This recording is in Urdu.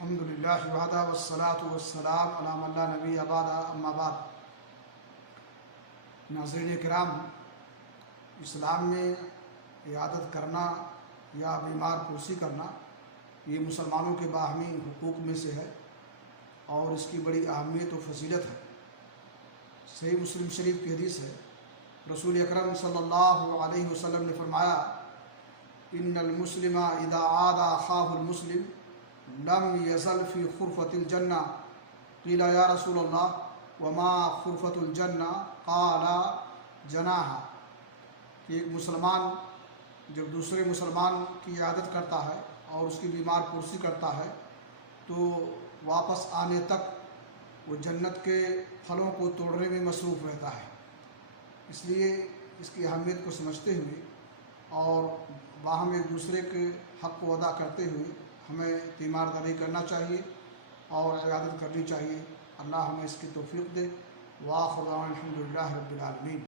الحمد للہ وحدہ والصلاة والسلام علی من لا نبی بعد اما بعد۔ ناظرین کرام، اسلام میں عیادت کرنا یا بیمار پرسی کرنا یہ مسلمانوں کے باہمی حقوق میں سے ہے اور اس کی بڑی اہمیت و فضیلت ہے۔ صحیح مسلم شریف کی حدیث ہے، رسول اکرم صلی اللہ علیہ وسلم نے فرمایا: ان المسلم اذا عاد اخاہ المسلم لم یزل فی خرفۃ الجنہ قیل یا رسول اللہ وما خرفۃ الجنہ قال جناح۔ کہ ایک مسلمان جب دوسرے مسلمان کی عیادت کرتا ہے اور اس کی بیمار پرسی کرتا ہے تو واپس آنے تک وہ جنت کے پھلوں کو توڑنے میں مصروف رہتا ہے۔ اس لیے اس کی اہمیت کو سمجھتے ہوئے اور باہم ایک دوسرے کے حق کو ادا کرتے ہوئے ہمیں تیمارداری کرنا چاہیے اور عیادت کرنی چاہیے۔ اللہ ہمیں اس کی توفیق دے۔ وآخر دعوانا الحمد للہ رب العالمین۔